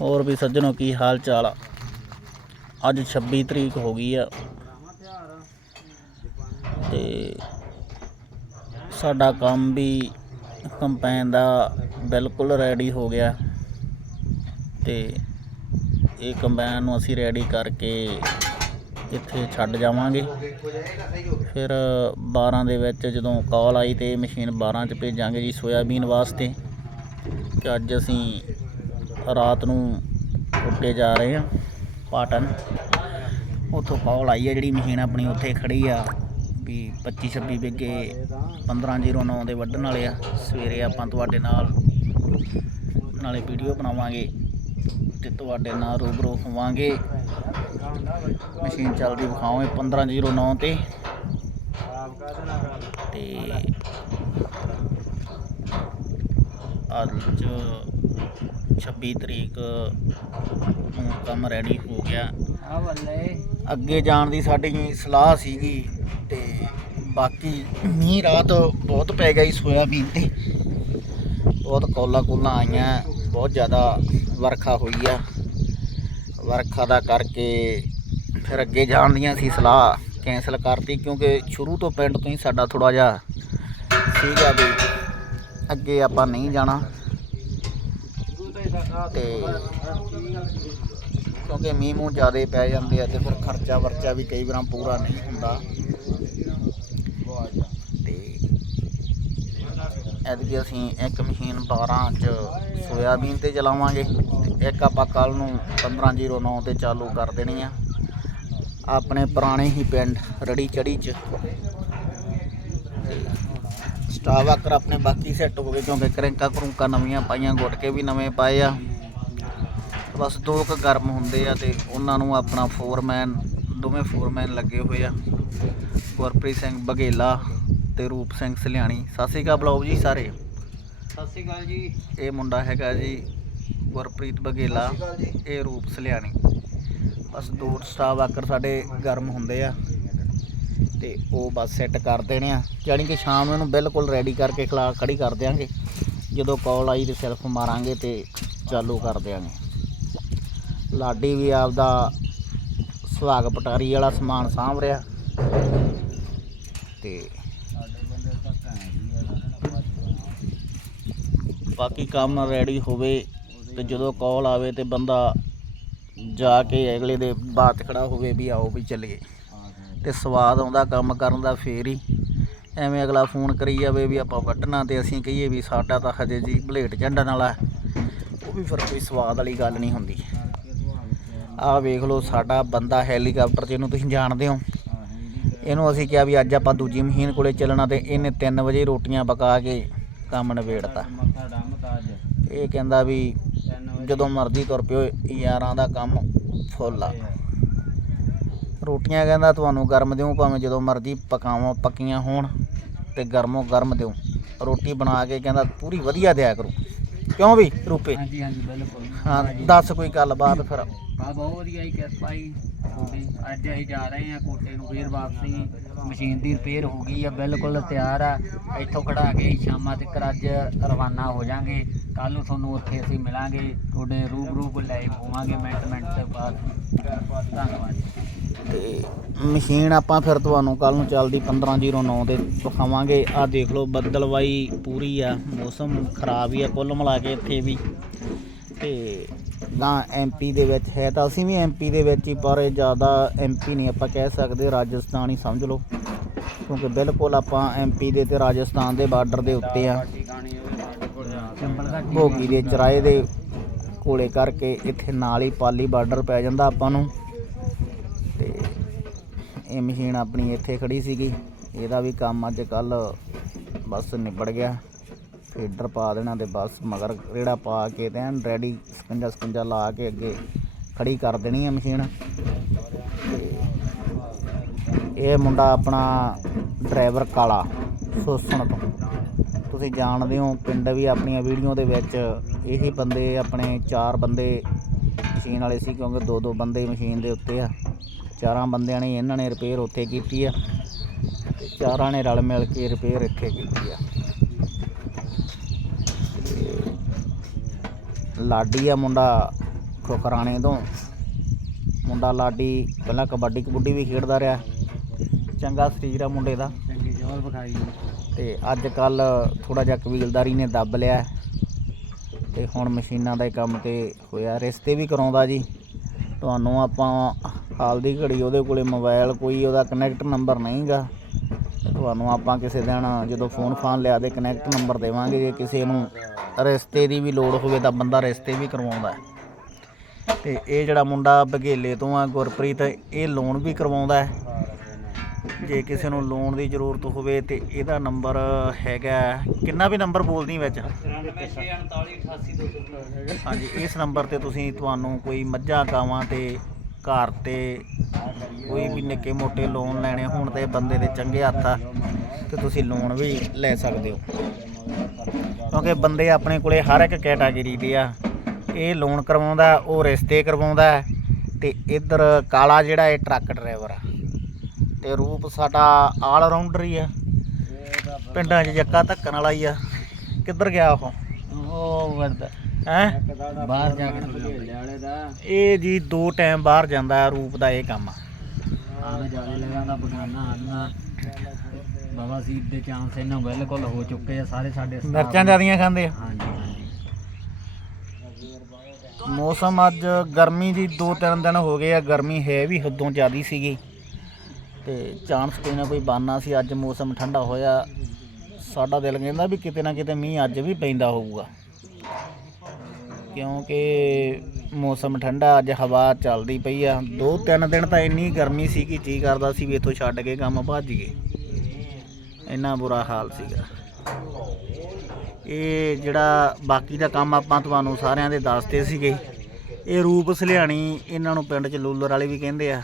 ਹੋਰ ਵੀ ਸੱਜਣੋ ਕੀ ਹਾਲ ਚਾਲ ਆ? ਅੱਜ 26 ਤਰੀਕ ਹੋ ਗਈ ਆ। ਤੇ ਸਾਡਾ ਕੰਮ ਵੀ ਕੰਪੈਨ ਦਾ ਬਿਲਕੁਲ ਰੈਡੀ ਹੋ ਗਿਆ। ਤੇ ਇਹ ਕੰਬਾਈਨ ਨੂੰ ਅਸੀਂ ਰੈਡੀ ਕਰਕੇ ਇੱਥੇ ਛੱਡ ਜਾਵਾਂਗੇ। ਫਿਰ 12 ਦੇ ਵਿੱਚ ਜਦੋਂ ਕਾਲ ਆਈ ਤੇ ਮਸ਼ੀਨ 12 ਚ ਭੇਜਾਂਗੇ ਜੀ ਸੋਇਆਬੀਨ ਵਾਸਤੇ। ਕਿ ਅੱਜ ਅਸੀਂ ਰਾਤ ਨੂੰ ਉੱਤੇ ਜਾ ਰਹੇ ਹਾਂ ਪਾਟਨ। ਉੱਥੋਂ ਕਾਲ ਆਈ ਹੈ ਜਿਹੜੀ ਮਸ਼ੀਨ ਆਪਣੀ ਉੱਥੇ ਖੜੀ ਆ ਵੀ 25 26 ਵਿਗੇ 1509 ਦੇ ਵੱਢਣ ਵਾਲੇ ਆ। ਸਵੇਰੇ ਆਪਾਂ ਤੁਹਾਡੇ ਨਾਲ, ਨਾਲੇ ਵੀਡੀਓ ਬਣਾਵਾਂਗੇ ਤੇ ਤੁਹਾਡੇ ਨਾਲ ਰੂਬਰੂ ਹੋਵਾਂਗੇ। ਮਸ਼ੀਨ ਚੱਲਦੀ ਵਿਖਾਵਾਂਗੇ 1509 ਤੇ। ਤੇ ਅੱਜ 26 ਤਰੀਕ ਨੂੰ ਕੰਮ ਰੈਡੀ ਹੋ ਗਿਆ। ਆ ਬੱਲੇ। ਅੱਗੇ ਜਾਣ ਦੀ ਸਾਡੀ ਸਲਾਹ ਸੀਗੀ ਤੇ ਬਾਕੀ ਮੀਂਹ ਰਾਤ ਬਹੁਤ ਪੈ ਗਿਆ ਜੀ ਸੋਇਆਬੀਨ ਤੇ। ਬਹੁਤ ਕੋਲਾ ਕੋਲਾ ਆਈਆਂ ਬਹੁਤ ਜ਼ਿਆਦਾ ਵਰਖਾ ਹੋਈ ਆ। ਵਰਖਾ ਦਾ ਕਰਕੇ ਫਿਰ ਅੱਗੇ ਜਾਣ ਦੀਆਂ ਸੀ ਸਲਾਹ ਕੈਂਸਲ ਕਰਤੀ ਕਿਉਂਕਿ ਸ਼ੁਰੂ ਤੋਂ ਪਿੰਡ ਤੋਂ ਹੀ ਸਾਡਾ ਥੋੜਾ ਜਿਹਾ ਸੀਗਾ ਵੀ ਅੱਗੇ ਆਪਾਂ ਨਹੀਂ ਜਾਣਾ। ਤੇ ਕਿਉਂਕਿ ਮੀਂਹ ਮੂੰਹ ਜ਼ਿਆਦਾ ਪੈ ਜਾਂਦੇ ਆ ਤੇ ਫਿਰ ਖਰਚਾ ਵਰਚਾ ਵੀ ਕਈ ਵਾਰ ਪੂਰਾ ਨਹੀਂ ਹੁੰਦਾ। ਤੇ ਐਤਕੀ ਅਸੀਂ ਇੱਕ ਮਸ਼ੀਨ 12 ਚ ਸੋਇਆਬੀਨ ਤੇ ਚਲਾਵਾਂਗੇ ਇੱਕ ਆਪਾਂ ਕੱਲ ਨੂੰ 1509 ਤੇ ਚਾਲੂ ਕਰ ਦੇਣੀ ਆ। ਆਪਣੇ ਪੁਰਾਣੇ ਹੀ ਪਿੰਡ ਰੜੀ ਚੜੀ ਚ। ਸਟਾਫ ਆਕਰ ਆਪਣੇ ਬਾਕੀ ਸੈੱਟ ਹੋ ਗਏ ਕਿਉਂਕਿ ਕਰੰਕਾ ਕਰੂੰਕਾ ਨਵੀਆਂ ਪਾਈਆਂ ਗੁੱਟ ਕੇ ਵੀ ਨਵੇਂ ਪਾਏ ਆ। ਬਸ ਦੋ ਕੁ ਗਰਮ ਹੁੰਦੇ ਆ ਤੇ ਉਹਨਾਂ ਨੂੰ ਆਪਣਾ ਫੋਰਮੈਨ ਦੋਵੇਂ ਫੋਰਮੈਨ ਲੱਗੇ ਹੋਏ ਆ। ਗੁਰਪ੍ਰੀਤ ਸਿੰਘ ਬਘੇਲਾ ਤੇ ਰੂਪ ਸਿੰਘ ਸਲਿਆਣੀ। ਸਤਿ ਸ਼੍ਰੀ ਅਕਾਲ ਬਲੌਗ ਜੀ ਸਾਰੇ। ਸਤਿ ਸ਼੍ਰੀ ਅਕਾਲ ਜੀ। ਇਹ ਮੁੰਡਾ ਹੈਗਾ ਜੀ ਗੁਰਪ੍ਰੀਤ ਬਘੇਲਾ ਇਹ ਰੂਪ ਸਲਿਆਣੀ। ਬਸ ਦੋ ਸਟਾਫ ਆਕਰ ਸਾਡੇ ਗਰਮ ਹੁੰਦੇ ਆ। ਤੇ ਉਹ ਬਸ ਸੈੱਟ ਕਰ ਦੇਣੇ ਆ। ਜਾਣੀ ਕਿ ਸ਼ਾਮ ਨੂੰ ਇਹਨੂੰ ਬਿਲਕੁਲ ਰੈਡੀ ਕਰਕੇ ਖਲਾ ਖੜੀ ਕਰ ਦਿਆਂਗੇ। ਜਦੋਂ ਕਾਲ ਆਈ ਤੇ ਸੈਲਫ ਮਾਰਾਂਗੇ ਤੇ ਚਾਲੂ ਕਰ ਦਿਆਂਗੇ। ਲਾਡੀ ਵੀ ਆਪਦਾ ਸੁਹਾਗ ਪਟਾਰੀ ਵਾਲਾ ਸਮਾਨ ਸਾਂਭ ਰਿਹਾ। ਤੇ ਬਾਕੀ ਕੰਮ ਰੈਡੀ ਹੋਵੇ ਤੇ ਜਦੋਂ ਕਾਲ ਆਵੇ ਤੇ ਬੰਦਾ ਜਾ ਕੇ ਅਗਲੇ ਦੇ ਬਾਤ ਖੜਾ ਹੋਵੇ ਵੀ ਆਓ ਵੀ ਚੱਲੀਏ। ਤੇ ਸਵਾਦ ਆਉਂਦਾ ਕੰਮ ਕਰਨ ਦਾ ਫੇਰ ਹੀ। ਐਵੇਂ ਅਗਲਾ ਫੋਨ ਕਰੀ ਜਾਵੇ ਵੀ ਆਪਾਂ ਵੱਢਣਾ ਤੇ ਅਸੀਂ ਕਹੀਏ ਵੀ ਸਾਡਾ ਤਾਂ ਹਜੇ ਜੀ ਬਲੇਟ ਝੰਡਣ ਵਾਲਾ ਉਹ ਵੀ ਫਿਰ ਕੋਈ ਸਵਾਦ ਵਾਲੀ ਗੱਲ ਨਹੀਂ ਹੁੰਦੀ। ਆਹ ਵੇਖ ਲਓ ਸਾਡਾ ਬੰਦਾ ਹੈਲੀਕਾਪਟਰ ਜਿਹਨੂੰ ਤੁਸੀਂ ਜਾਣਦੇ ਹੋ। ਇਹਨੂੰ ਅਸੀਂ ਕਿਹਾ ਵੀ ਅੱਜ ਆਪਾਂ ਦੂਜੀ ਮਹੀਨ ਕੋਲੇ ਚੱਲਣਾ ਤੇ ਇਹਨੇ 3 ਵਜੇ ਰੋਟੀਆਂ ਪਕਾ ਕੇ ਕੰਮ ਨਿਬੇੜਤਾ। ਇਹ ਕਹਿੰਦਾ ਵੀ ਜਦੋਂ ਮਰਜ਼ੀ ਤੁਰ ਪਿਓ, ਯਾਰਾਂ ਦਾ ਕੰਮ ਫੁੱਲ ਆ। ਰੋਟੀਆਂ ਕਹਿੰਦਾ ਤੁਹਾਨੂੰ ਗਰਮ ਦਿਉ ਭਾਵੇਂ ਜਦੋਂ ਮਰਜ਼ੀ ਪਕਾਵਾਂ ਪੱਕੀਆਂ ਹੋਣ ਤੇ ਗਰਮੋ ਗਰਮ ਦਿਉ ਰੋਟੀ ਬਣਾ ਕੇ ਕਹਿੰਦਾ ਪੂਰੀ ਵਧੀਆ ਦਿਆ ਕਰੋ। ਕਿਉਂ ਵੀ ਰੂਪੇ? ਹਾਂਜੀ ਹਾਂਜੀ ਬਿਲਕੁਲ। ਹਾਂ ਦੱਸ ਕੋਈ ਗੱਲਬਾਤ ਫਿਰ। ਬਹੁਤ ਵਧੀਆ ਹੀ ਕਿਰਪਾ ਹੀ ਤੁਹਾਡੀ ਅੱਜ ਅਸੀਂ ਜਾ ਰਹੇ ਹਾਂ ਕੋਟੇ ਨੂੰ ਫੇਰ ਵਾਪਸੀ। ਮਸ਼ੀਨ ਦੀ ਰਿਪੇਅਰ ਹੋ ਗਈ ਆ ਬਿਲਕੁਲ ਤਿਆਰ ਆ। ਇੱਥੋਂ ਖੜਾ ਕੇ ਸ਼ਾਮਾਂ ਤੱਕ ਅੱਜ ਰਵਾਨਾ ਹੋ ਜਾਾਂਗੇ। ਕੱਲ ਨੂੰ ਤੁਹਾਨੂੰ ਉੱਥੇ ਅਸੀਂ ਮਿਲਾਂਗੇ। ਤੁਹਾਡੇ ਰੂਬਰੂ ਲੈ ਹੋਵਾਂਗੇ ਮਿੰਟ ਮਿੰਟ ਦੇ ਬਾਅਦ। ਧੰਨਵਾਦ ਤੇ ਮਸ਼ੀਨ ਆਪਾਂ ਫਿਰ ਤੁਹਾਨੂੰ ਕੱਲ ਨੂੰ ਚੱਲਦੀ 1509 ਦੇ ਦਿਖਾਵਾਂਗੇ ਆ ਦੇਖ ਲਓ, ਬੱਦਲਵਾਈ ਪੂਰੀ ਆ, ਮੌਸਮ ਖਰਾਬ ਹੀ ਆ ਕੁੱਲ ਮਿਲਾ ਕੇ ਇੱਥੇ ਵੀ। ਤੇ ਨਾ ਐਮਪੀ ਦੇ ਵਿੱਚ ਹੈ ਤਾਂ ਅਸੀਂ ਵੀ ਐਮਪੀ ਦੇ ਵਿੱਚ ਹੀ, ਪਰ ਇਹ ਜ਼ਿਆਦਾ ਐਮਪੀ ਨਹੀਂ ਆਪਾਂ ਕਹਿ ਸਕਦੇ, ਰਾਜਸਥਾਨ ਹੀ ਸਮਝ ਲਓ। ਕਿਉਂਕਿ ਬਿਲਕੁਲ ਆਪਾਂ ਐਮਪੀ ਦੇ ਤੇ ਰਾਜਸਥਾਨ ਦੇ ਬਾਰਡਰ ਦੇ ਉੱਤੇ ਆ। ਭੋਗੀ ਦੇ ਚਰਾਏ ਦੇ ਕੋਲੇ ਕਰਕੇ ਇੱਥੇ ਨਾਲ ਹੀ ਪਾਲੀ ਬਾਰਡਰ ਪੈ ਜਾਂਦਾ ਆਪਾਂ ਨੂੰ। ਇਹ ਮਸ਼ੀਨ ਆਪਣੀ ਇੱਥੇ ਖੜੀ ਸੀਗੀ। ਇਹਦਾ ਵੀ ਕੰਮ ਅੱਜ ਕੱਲ ਬਸ ਨਿਬੜ ਗਿਆ। ਫੀਡਰ ਪਾ ਦੇਣਾ ਤੇ ਬਸ ਮਗਰ ਰੇੜਾ ਪਾ ਕੇ ਤੇ ਐਨ ਰੈਡੀ ਸਕੰਜਾ ਸਕੰਜਾ ਲਾ ਕੇ ਅੱਗੇ ਖੜੀ ਕਰ ਦੇਣੀ ਹੈ ਮਸ਼ੀਨ। ਇਹ ਮੁੰਡਾ ਆਪਣਾ ਡਰਾਈਵਰ ਕਾਲਾ, ਸੋਸਣ ਤੋਂ। ਤੁਸੀਂ ਜਾਣਦੇ ਹੋ, ਪਿੰਡ ਵੀ ਆਪਣੀਆਂ ਵੀਡੀਓ ਦੇ ਵਿੱਚ ਇਹੀ ਬੰਦੇ, ਆਪਣੇ ਚਾਰ ਬੰਦੇ ਮਸ਼ੀਨ ਵਾਲੇ ਸੀ ਕਿਉਂਕਿ ਦੋ ਦੋ ਬੰਦੇ ਮਸ਼ੀਨ ਦੇ ਉੱਤੇ ਆ। ਚਾਰਾਂ ਬੰਦਿਆਂ ਨੇ ਇਹਨਾਂ ਨੇ ਰਿਪੇਅਰ ਉੱਥੇ ਕੀਤੀ ਆ ਤੇ ਚਾਰਾਂ ਨੇ ਰਲ ਮਿਲ ਕੇ ਰਿਪੇਅਰ ਇੱਥੇ ਕੀਤੀ ਆ। ਲਾਡੀ ਆ ਮੁੰਡਾ ਖੁਕਰਾਣੇ ਤੋਂ। ਮੁੰਡਾ ਲਾਡੀ ਪਹਿਲਾਂ ਕਬੱਡੀ ਕਬੱਡੀ ਵੀ ਖੇਡਦਾ ਰਿਹਾ। ਚੰਗਾ ਸਰੀਰ ਆ ਮੁੰਡੇ ਦਾ। ਚੰਗੀ ਜੋਰ ਵਿਖਾਈ। ਤੇ ਅੱਜ ਕੱਲ ਥੋੜਾ ਜਿਹਾ ਕਬੀਲਦਾਰੀ ਨੇ ਦੱਬ ਲਿਆ। ਤੇ ਹੁਣ ਮਸ਼ੀਨਾਂ ਦਾ ਹੀ ਕੰਮ ਤੇ ਹੋਇਆ। ਰਿਸ਼ਤੇ ਵੀ ਕਰਾਉਂਦਾ ਜੀ। ਤੁਹਾਨੂੰ ਆਪਾਂ ਹਾਲ ਦੀ ਘੜੀ ਉਹਦੇ ਕੋਲੇ ਮੋਬਾਈਲ ਕੋਈ ਉਹਦਾ ਕਨੈਕਟ ਨੰਬਰ ਨਹੀਂਗਾ। ਤੁਹਾਨੂੰ ਆਪਾਂ ਕਿਸੇ ਦਿਨ ਜਦੋਂ ਫੋਨ ਫਾਨ ਲਿਆ ਦੇ ਕਨੈਕਟ ਨੰਬਰ ਦੇਵਾਂਗੇ ਜੇ ਕਿਸੇ ਨੂੰ ਰਿਸ਼ਤੇ ਦੀ ਵੀ ਲੋੜ ਹੋਵੇ ਤਾਂ ਬੰਦਾ ਰਿਸ਼ਤੇ ਵੀ ਕਰਵਾਉਂਦਾ ਹੈ। ਤੇ ਇਹ ਜਿਹੜਾ ਮੁੰਡਾ ਬਘੇਲੇ ਤੋਂ ਆ ਗੁਰਪ੍ਰੀਤ, ਇਹ ਲੋਨ ਵੀ ਕਰਵਾਉਂਦਾ ਹੈ। ਜੇ ਕਿਸੇ ਨੂੰ ਲੋਨ ਦੀ ਜ਼ਰੂਰਤ ਹੋਵੇ ਤੇ ਇਹਦਾ ਨੰਬਰ ਹੈਗਾ, ਕਿੰਨਾ ਵੀ ਨੰਬਰ ਬੋਲਦੀ ਵਿੱਚ? ਹਾਂਜੀ, ਇਸ ਨੰਬਰ ਤੇ ਤੁਸੀਂ ਤੁਹਾਨੂੰ ਕੋਈ ਮੱਝਾਂ, ਗਾਵਾਂ ਤੇ ਘਰ ਤੇ ਕੋਈ ਵੀ ਨਿੱਕੇ ਮੋਟੇ ਲੋਨ ਲੈਣੇ ਹੋਣ ਤੇ ਬੰਦੇ ਦੇ ਚੰਗੇ ਹੱਥ ਆ, ਤੇ ਤੁਸੀਂ ਲੋਨ ਵੀ ਲੈ ਸਕਦੇ ਹੋ। ਕਿਉਂਕਿ ਬੰਦੇ ਆਪਣੇ ਕੋਲੇ ਹਰ ਇੱਕ ਕੈਟਾਗਰੀ ਦੇ ਆ। ਇਹ ਲੋਨ ਕਰਵਾਉਂਦਾ, ਉਹ ਰਿਸ਼ਤੇ ਕਰਵਾਉਂਦਾ, ਤੇ ਇੱਧਰ ਕਾਲਾ ਜਿਹੜਾ ਇਹ ਟਰੱਕ ਡਰਾਈਵਰ ਆ। ਤੇ ਰੂਪ ਸਾਡਾ ਆਲ ਰਾਊਂਡਰ ਹੀ ਆ। ਪਿੰਡਾਂ 'ਚ ਜੱਕਾ ਧੱਕਣ ਵਾਲਾ ਹੀ ਆ। ਕਿੱਧਰ ਗਿਆ ਉਹ? ਉਹ ਵਰਦਾ ਹੈ? ਬਾਹਰ ਜਾ ਕੇ ਦਾ ਇਹ ਜੀ ਦੋ ਟਾਈਮ ਬਾਹਰ ਜਾਂਦਾ ਰੂਪ ਦਾ ਇਹ ਕੰਮ ਆ। ਆਣਾ ਜਾਲੇ ਲਗਾਉਂਦਾ ਬਗਾਨਾ ਆਣਾ ਬਾਬਾ ਸੀਦ ਦੇ ਚਾਂਸ ਇਹਨਾਂ ਬਿਲਕੁਲ ਹੋ ਚੁੱਕੇ ਆ ਸਾਰੇ ਸਾਡੇ ਮਿਰਚਾਂ ਜ਼ਿਆਦੀਆਂ ਖਾਂਦੇ ਆ। ਹਾਂਜੀ ਮੌਸਮ ਅੱਜ ਗਰਮੀ ਦੀ ਦੋ ਤਿੰਨ ਦਿਨ ਹੋ ਗਏ ਆ ਗਰਮੀ ਹੈ ਵੀ ਹੱਦੋਂ ਜ਼ਿਆਦੀ ਸੀਗੀ। ਤੇ ਚਾਂਸ ਕੋਈ ਨਾ ਕੋਈ ਬਾਨਾ ਸੀ ਅੱਜ ਮੌਸਮ ਠੰਡਾ ਹੋਇਆ। ਸਾਡਾ ਦਿਲ ਕਹਿੰਦਾ ਵੀ ਕਿਤੇ ਨਾ ਕਿਤੇ ਮੀਂਹ ਅੱਜ ਵੀ ਪੈਂਦਾ ਹੋਊਗਾ। ਕਿਉਂਕਿ ਮੌਸਮ ਠੰਡਾ, ਅੱਜ ਹਵਾ ਚੱਲਦੀ ਪਈ ਆ। ਦੋ ਤਿੰਨ ਦਿਨ ਤਾਂ ਇੰਨੀ ਗਰਮੀ ਸੀ ਕਿ ਜੀ ਕਰਦਾ ਸੀ ਵੀ ਇੱਥੋਂ ਛੱਡ ਕੇ ਕੰਮ ਭੱਜ ਗਏ। ਇੰਨਾ ਬੁਰਾ ਹਾਲ ਸੀਗਾ। ਇਹ ਜਿਹੜਾ ਬਾਕੀ ਦਾ ਕੰਮ ਆਪਾਂ ਤੁਹਾਨੂੰ ਸਾਰਿਆਂ ਦੇ ਦੱਸਦੇ ਸੀਗੇ, ਇਹ ਰੂਪ ਸਲਿਆਣੀ ਇਹਨਾਂ ਨੂੰ ਪਿੰਡ ਚ ਲੂਲਰ ਵਾਲੇ ਵੀ ਕਹਿੰਦੇ ਆ।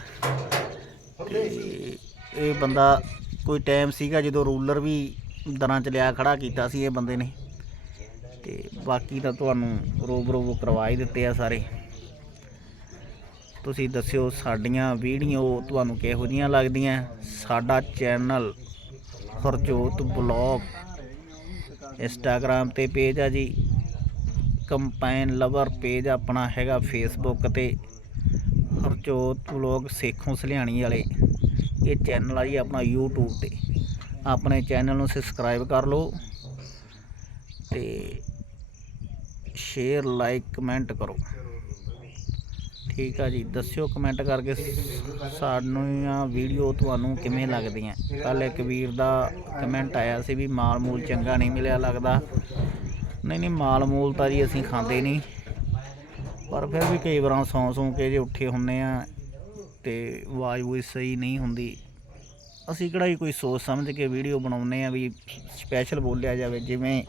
ਤੇ ਇਹ ਬੰਦਾ ਕੋਈ ਟਾਈਮ ਸੀਗਾ ਜਦੋਂ ਰੂਲਰ ਵੀ ਦਰਾਂ ਚ ਲਿਆ ਖੜਾ ਕੀਤਾ ਸੀ ਇਹ ਬੰਦੇ ਨੇ। ਤੇ ਬਾਕੀ ਤਾਂ ਤੁਹਾਨੂੰ ਰੋਬ ਰੋਬ ਕਰਵਾ ਹੀ ਦਿੱਤੇ ਆ ਸਾਰੇ। ਤੁਸੀਂ ਦੱਸਿਓ ਸਾਡੀਆਂ ਵੀਡੀਓ ਤੁਹਾਨੂੰ ਕਿਹੋ ਜੀਆਂ ਲੱਗਦੀਆਂ? ਸਾਡਾ ਚੈਨਲ ਹਰਜੋਤ ਬਲੌਗ। ਇੰਸਟਾਗ੍ਰam ਤੇ ਪੇਜ ਆ ਜੀ। ਕੰਪਾਈਨ ਲਵਰ ਪੇਜ ਆਪਣਾ ਹੈਗਾ ਫੇਸਬੁੱਕ ਤੇ। ਹਰਜੋਤ ਵਲੌਗ ਸੇਖੋਂ ਸਲਿਆਣੀ ਵਾਲੇ। ਇਹ ਚੈਨਲ ਆ ਜੀ ਆਪਣਾ YouTube ਤੇ। ਆਪਣੇ ਚੈਨਲ ਨੂੰ ਸਬਸਕ੍ਰਾਈਬ ਕਰ ਲਓ। ਤੇ ਸ਼ੇਅਰ, ਲਾਈਕ, ਕਮੈਂਟ ਕਰੋ। ਠੀਕ ਆ ਜੀ, ਦੱਸਿਓ ਕਮੈਂਟ ਕਰਕੇ ਸ- ਸਾਨੂੰ ਆ ਵੀਡੀਓ ਤੁਹਾਨੂੰ ਕਿਵੇਂ ਲੱਗਦੀਆਂ। ਕੱਲ ਇੱਕ ਵੀਰ ਦਾ ਕਮੈਂਟ ਆਇਆ ਸੀ ਵੀ ਮਾਲ ਮੂਲ ਚੰਗਾ ਨਹੀਂ ਮਿਲਿਆ ਲੱਗਦਾ। ਨਹੀਂ ਨਹੀਂ ਮਾਲ ਮੂਲ ਤਾਂ ਜੀ ਅਸੀਂ ਖਾਂਦੇ ਨਹੀਂ। ਪਰ ਫਿਰ ਵੀ ਕਈ ਵਾਰਾਂ ਸੌਂ ਸੌਂ ਕੇ ਜੇ ਉੱਠੇ ਹੁੰਨੇ ਆ ਤੇ ਆਵਾਜ਼ ਵੂਜ ਸਹੀ ਨਹੀਂ ਹੁੰਦੀ। ਅਸੀਂ ਕਿਹੜਾ ਹੀ ਕੋਈ ਸੋਚ ਸਮਝ ਕੇ ਵੀਡੀਓ ਬਣਾਉਂਦੇ ਆ ਵੀ ਸਪੈਸ਼ਲ ਬੋਲਿਆ ਜਾਵੇ, ਜਿਵੇਂ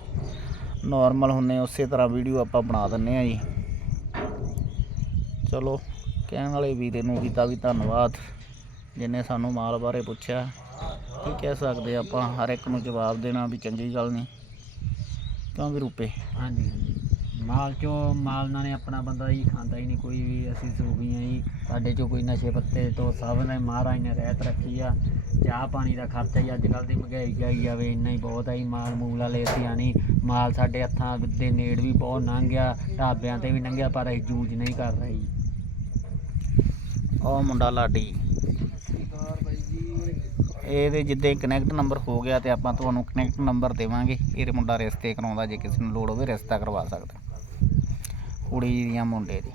ਨਾਰਮਲ ਹੁੰਨੇ ਉਸੇ ਤਰ੍ਹਾਂ ਵੀਡੀਓ ਆਪਾਂ ਬਣਾ ਦਿੰਨੇ ਆ ਜੀ। ਚਲੋ, ਕਹਿਣ ਵਾਲੇ ਵੀਰੇ ਨੂੰ ਵੀ ਤਾਂ ਵੀ ਧੰਨਵਾਦ ਜਿਨੇ ਸਾਨੂੰ ਮਾਲ ਬਾਰੇ ਪੁੱਛਿਆ। ਕੀ ਕਹਿ ਸਕਦੇ ਆਪਾਂ, ਹਰ ਇੱਕ ਨੂੰ ਜਵਾਬ ਦੇਣਾ ਵੀ ਚੰਗੀ ਗੱਲ ਨਹੀਂ। ਕਿਉਂ ਵੀ ਰੂਪੇ? ਹਾਂਜੀ ਹਾਂਜੀ। ਮਾਲ ਚੋਂ ਮਾਲ ਨਾਲ ਨੇ ਆਪਣਾ ਬੰਦਾ ਹੀ ਖਾਂਦਾ ਹੀ ਨਹੀਂ ਕੋਈ ਵੀ, ਅਸੀਂ ਸੂਬੀਆਂ ਹੀ ਸਾਡੇ ਚੋਂ ਕੋਈ ਨਸ਼ੇ ਪੱਤੇ ਤੋਂ ਸਭ ਨੇ ਮਹਾਰਾਜ ਨੇ ਰਹਿਤ ਰੱਖੀ ਆ। ਚਾਹ ਪਾਣੀ ਦਾ ਖਰਚਾ ਹੀ ਅੱਜ ਕੱਲ ਦੀ ਮਹਿੰਗਾਈ ਜਾਈ ਜਾਵੇ, ਇੰਨਾ ਹੀ ਬਹੁਤ ਆ ਹੀ ਮਾਲ ਮੂਲ ਵਾਲੇ ਅਸੀਂ ਆਣੀ ਮਾਲ ਸਾਡੇ ਹੱਥਾਂ ਦੇ ਨੇੜ ਵੀ ਬਹੁਤ ਲੰਘ ਗਿਆ ਢਾਬਿਆਂ ਤੇ ਵੀ ਲੰਘਿਆ ਪਰ ਅਸੀਂ ਯੂਜ਼ ਨਹੀਂ ਕਰ ਰਹੇ ਜੀ। ਉਹ ਮੁੰਡਾ ਲਾਡੀ। ਇਹਦੇ ਜਿੱਦੇ ਕਨੈਕਟ ਨੰਬਰ ਹੋ ਗਿਆ ਤੇ ਆਪਾਂ ਤੁਹਾਨੂੰ ਕਨੈਕਟ ਨੰਬਰ ਦੇਵਾਂਗੇ। ਇਹ ਮੁੰਡਾ ਰਿਸ਼ਤੇ ਕਰਾਉਂਦਾ, ਜੇ ਕਿਸੇ ਨੂੰ ਲੋੜ ਹੋਵੇ ਰਿਸ਼ਤਾ ਕਰਵਾ ਸਕਦਾ। ਕੁੜੀ ਦੀਆਂ ਮੁੰਡੇ ਦੀ।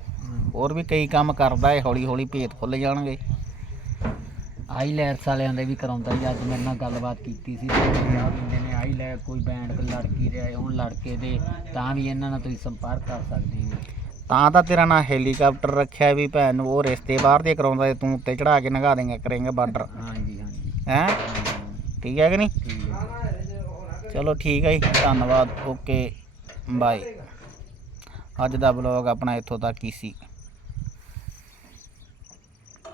ਹੋਰ ਵੀ ਕਈ ਕੰਮ ਕਰਦਾ ਹੈ ਹੌਲੀ ਹੌਲੀ ਭੇਤ ਖੁੱਲ ਜਾਣਗੇ। ਆਈਲੈਟਸ ਵਾਲਿਆਂ ਦੇ ਵੀ ਕਰਾਉਂਦਾ ਜੀ ਅੱਜ ਮੇਰੇ ਨਾਲ ਗੱਲਬਾਤ ਕੀਤੀ ਸੀ। ਤੇ ਆ ਬੰਦੇ ਨੇ ਆਈਲੈਟ ਕੋਈ ਬੈਂਡ ਲੜਕੀ ਦੇ ਹੁਣ ਲੜਕੇ ਦੇ ਤਾਂ ਵੀ ਇਹਨਾਂ ਨਾਲ ਤੁਸੀਂ ਸੰਪਰਕ ਕਰ ਸਕਦੇ ਹੋ। ਤਾਂ ਤਾਂ ਤੇਰਾ ਨਾਂ ਹੈਲੀਕਾਪਟਰ ਰੱਖਿਆ ਵੀ ਭੈਣ ਨੂੰ ਉਹ ਰਿਸ਼ਤੇ ਬਾਹਰ ਦੇ ਕਰਾਉਂਦਾ ਤੇ ਤੂੰ ਉੱਤੇ ਚੜਾ ਕੇ ਨਗਾ ਦੇਂਗਾ ਕਰੇਂਗਾ ਬਾਰਡਰ। ਹਾਂਜੀ ਹਾਂਜੀ। ਹੈ? ਹਾਂਜੀ, ਠੀਕ ਹੈ ਕਿ ਨਹੀਂ? ਚਲੋ ਠੀਕ ਹੈ ਜੀ ਧੰਨਵਾਦ ਓਕੇ ਬਾਏ। ਅੱਜ ਦਾ ਬਲੌਗ ਆਪਣਾ ਇੱਥੋਂ ਤੱਕ ਹੀ ਸੀ।